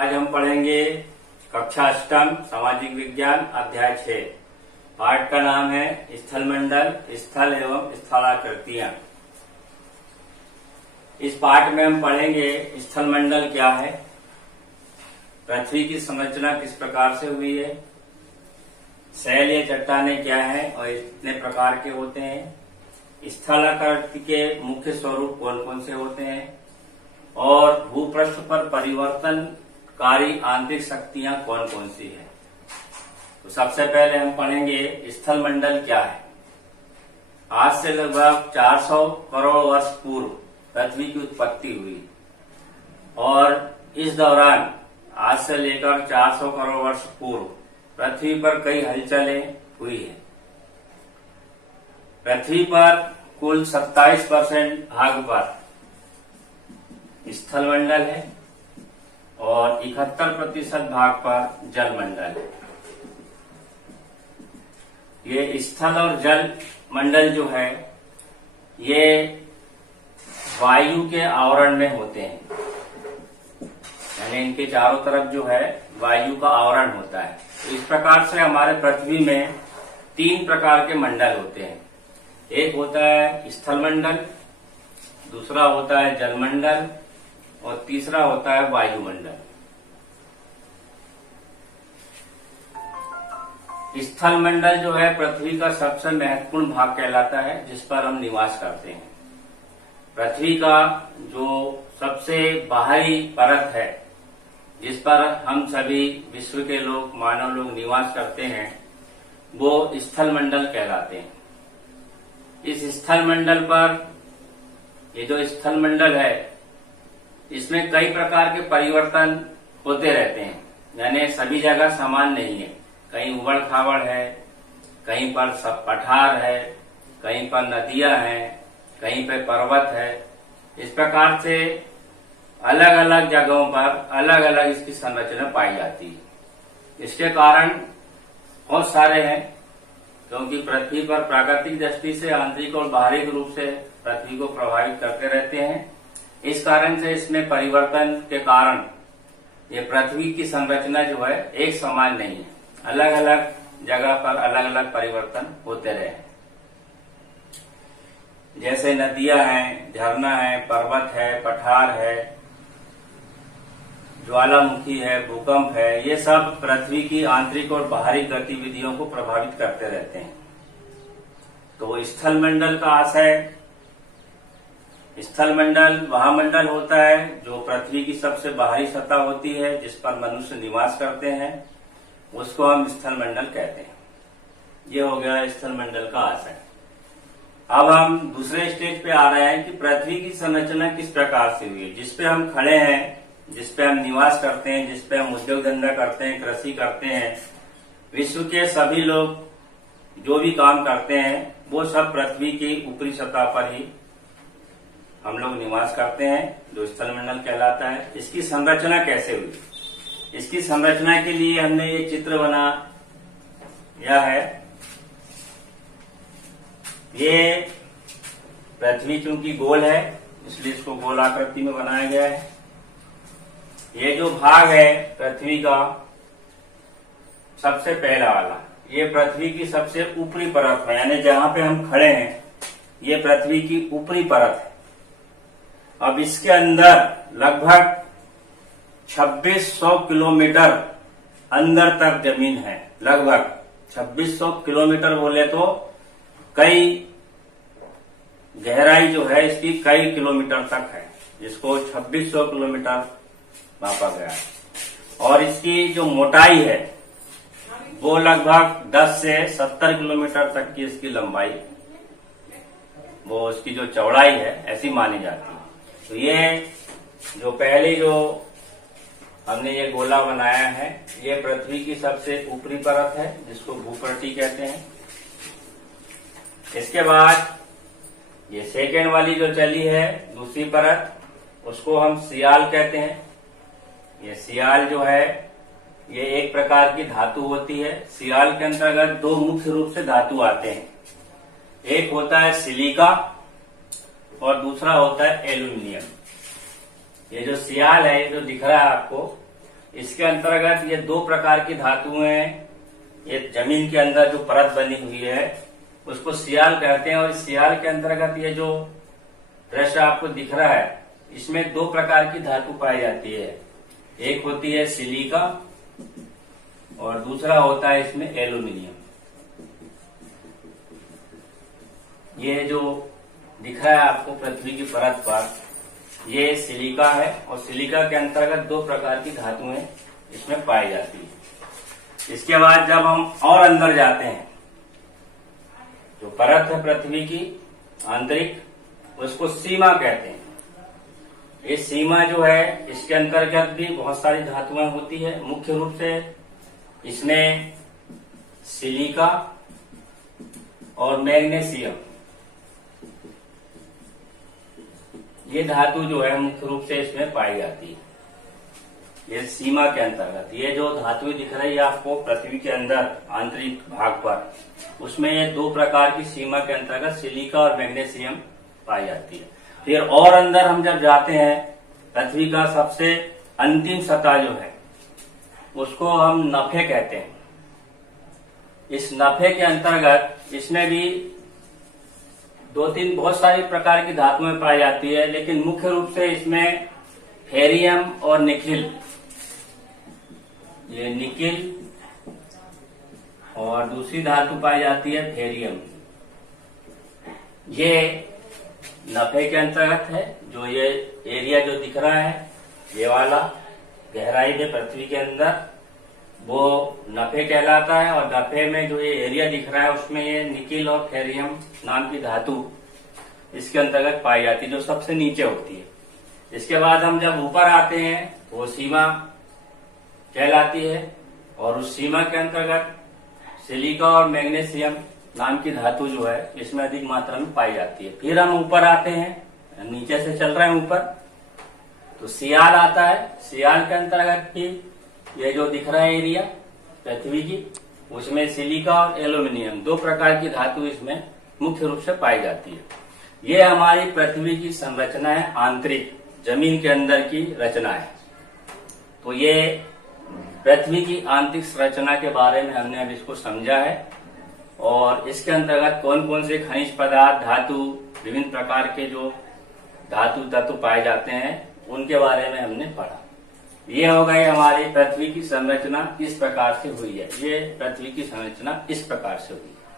आज हम पढ़ेंगे कक्षा अष्टम सामाजिक विज्ञान अध्याय 6। पाठ का नाम है स्थलमंडल, स्थल एवं स्थलाकृतियां। इस पाठ में हम पढ़ेंगे स्थलमंडल क्या है, पृथ्वी की संरचना किस प्रकार से हुई है, शैल या चट्टानें क्या है और इतने प्रकार के होते हैं, स्थलाकृति के मुख्य स्वरूप कौन कौन से होते हैं और भूपृष्ठ पर परिवर्तनकारी आंतरिक शक्तियां कौन कौन सी है। तो सबसे पहले हम पढ़ेंगे स्थलमंडल क्या है। आज से लगभग 400 करोड़ वर्ष पूर्व पृथ्वी की उत्पत्ति हुई और इस दौरान आज से लेकर 400 करोड़ वर्ष पूर्व पृथ्वी पर कई हलचलें हुई है। पृथ्वी पर कुल 27% भाग पर स्थलमंडल है और 71% भाग पर जलमंडल है। ये स्थल और जल मंडल जो है ये वायु के आवरण में होते हैं, यानी इनके चारों तरफ जो है वायु का आवरण होता है। इस प्रकार से हमारे पृथ्वी में 3 प्रकार के मंडल होते हैं। एक होता है स्थलमंडल, दूसरा होता है जलमंडल और तीसरा होता है वायुमंडल। स्थलमंडल जो है पृथ्वी का सबसे महत्वपूर्ण भाग कहलाता है, जिस पर हम निवास करते हैं। पृथ्वी का जो सबसे बाहरी परत है जिस पर हम सभी विश्व के लोग, मानव लोग निवास करते हैं, वो स्थलमंडल कहलाते हैं। इस स्थलमंडल पर ये जो स्थलमंडल है इसमें कई प्रकार के परिवर्तन होते रहते हैं, यानी सभी जगह समान नहीं है। कहीं उबड़ खाबड़ है, कहीं पर सब पठार है, कहीं पर नदियां हैं, कहीं पर पर्वत है। इस प्रकार से अलग अलग जगहों पर अलग अलग इसकी संरचना पाई जाती है। इसके कारण बहुत सारे हैं, क्योंकि पृथ्वी पर प्राकृतिक दृष्टि से आंतरिक और बाहरी रूप से पृथ्वी को प्रभावित करते रहते हैं। इस कारण से इसमें परिवर्तन के कारण ये पृथ्वी की संरचना जो है एक समान नहीं है, अलग अलग जगह पर अलग अलग परिवर्तन होते रहे। जैसे नदियां हैं, झरना है, पर्वत है, पठार है, ज्वालामुखी है, भूकंप है, ये सब पृथ्वी की आंतरिक और बाहरी गतिविधियों को प्रभावित करते रहते हैं। तो स्थलमंडल का आशय, स्थलमंडल वह मंडल होता है जो पृथ्वी की सबसे बाहरी सतह होती है, जिस पर मनुष्य निवास करते हैं, उसको हम स्थलमंडल कहते हैं। ये हो गया स्थलमंडल का आशय। अब हम दूसरे स्टेज पे आ रहे हैं कि पृथ्वी की संरचना किस प्रकार से हुई है, जिसपे हम खड़े हैं, जिसपे हम निवास करते हैं, जिसपे हम उद्योग धंधा करते हैं, कृषि करते हैं। विश्व के सभी लोग जो भी काम करते हैं वो सब पृथ्वी की ऊपरी सतह पर ही हम लोग निवास करते हैं, जो स्थलमंडल कहलाता है। इसकी संरचना कैसे हुई, इसकी संरचना के लिए हमने ये चित्र बनाया है। ये पृथ्वी चूंकि गोल है इसलिए इसको गोल आकृति में बनाया गया है। ये जो भाग है पृथ्वी का सबसे पहला वाला, ये पृथ्वी की सबसे ऊपरी परत है, यानी जहां पे हम खड़े हैं ये पृथ्वी की ऊपरी परत है। अब इसके अंदर लगभग 2600 किलोमीटर अंदर तक जमीन है। लगभग 2600 किलोमीटर बोले तो कई गहराई जो है इसकी कई किलोमीटर तक है, जिसको 2600 किलोमीटर मापा गया है। और इसकी जो मोटाई है वो लगभग 10 से 70 किलोमीटर तक की इसकी लंबाई, वो उसकी जो चौड़ाई है ऐसी मानी जाती है। तो ये जो पहले जो हमने ये गोला बनाया है ये पृथ्वी की सबसे ऊपरी परत है, जिसको भूपृष्ठ कहते हैं। इसके बाद ये सेकेंड वाली जो चली है दूसरी परत, उसको हम सियाल कहते हैं। ये सियाल जो है ये एक प्रकार की धातु होती है। सियाल के अंतर्गत 2 मुख्य रूप से धातु आते हैं, एक होता है सिलिका और दूसरा होता है एल्यूमिनियम। ये जो सियाल है, जो दिख रहा है आपको, इसके अंतर्गत ये दो प्रकार की धातुएं हैं। ये जमीन के अंदर जो परत बनी हुई है उसको सियाल कहते हैं, और इस सियाल के अंतर्गत ये जो दृश्य आपको दिख रहा है इसमें दो प्रकार की धातु पाई जाती है। एक होती है सिलिका और दूसरा होता है इसमें एल्यूमिनियम। ये जो दिख रहा है आपको पृथ्वी की परत पर, ये सिलिका है, और सिलिका के अंतर्गत दो प्रकार की धातुएं इसमें पाई जाती है। इसके बाद जब हम और अंदर जाते हैं, जो परत है पृथ्वी की आंतरिक, उसको सीमा कहते हैं। ये सीमा जो है इसके अंतर्गत भी बहुत सारी धातुएं होती है। मुख्य रूप से इसमें सिलिका और मैग्नीशियम, ये धातु जो है मुख्य रूप से इसमें पाई जाती है। ये सीमा के अंतर्गत ये जो धातुएं दिख रही है आपको पृथ्वी के अंदर आंतरिक भाग पर, उसमें ये दो प्रकार की सीमा के अंतर्गत सिलिका और मैग्नीशियम पाई जाती है। फिर और अंदर हम जब जाते हैं, पृथ्वी का सबसे अंतिम सतह जो है उसको हम नफे कहते हैं। इस नफे के अंतर्गत इसमें भी दो तीन बहुत सारी प्रकार की धातुएं पाई जाती है, लेकिन मुख्य रूप से इसमें फेरियम और निकिल, ये निकिल और दूसरी धातु पाई जाती है फेरियम। ये नफे के अंतर्गत है। जो ये एरिया जो दिख रहा है ये वाला गहराई में पृथ्वी के अंदर, वो नफे कहलाता है। और नफे में जो ये एरिया दिख रहा है उसमें ये निकिल और फेरियम नाम की धातु इसके अंतर्गत पाई जाती है, जो सबसे नीचे होती है। इसके बाद हम जब ऊपर आते हैं वो सीमा कहलाती है, और उस सीमा के अंतर्गत सिलिका और मैग्नीशियम नाम की धातु जो है इसमें अधिक मात्रा में पाई जाती है। फिर हम ऊपर आते हैं, नीचे से चल रहे हैं ऊपर, तो सियाल आता है। सियाल के अंतर्गत भी ये जो दिख रहा है एरिया पृथ्वी की, उसमें सिलिका और एल्यूमिनियम दो प्रकार की धातु इसमें मुख्य रूप से पाई जाती है। ये हमारी पृथ्वी की संरचना है, आंतरिक जमीन के अंदर की रचना है। तो ये पृथ्वी की आंतरिक संरचना के बारे में हमने अब इसको समझा है, और इसके अंतर्गत कौन कौन से खनिज पदार्थ, धातु, विभिन्न प्रकार के जो धातु तत्व पाए जाते हैं उनके बारे में हमने पढ़ा। ये हो गई हमारी पृथ्वी की संरचना किस प्रकार से हुई है। ये पृथ्वी की संरचना इस प्रकार से हुई है।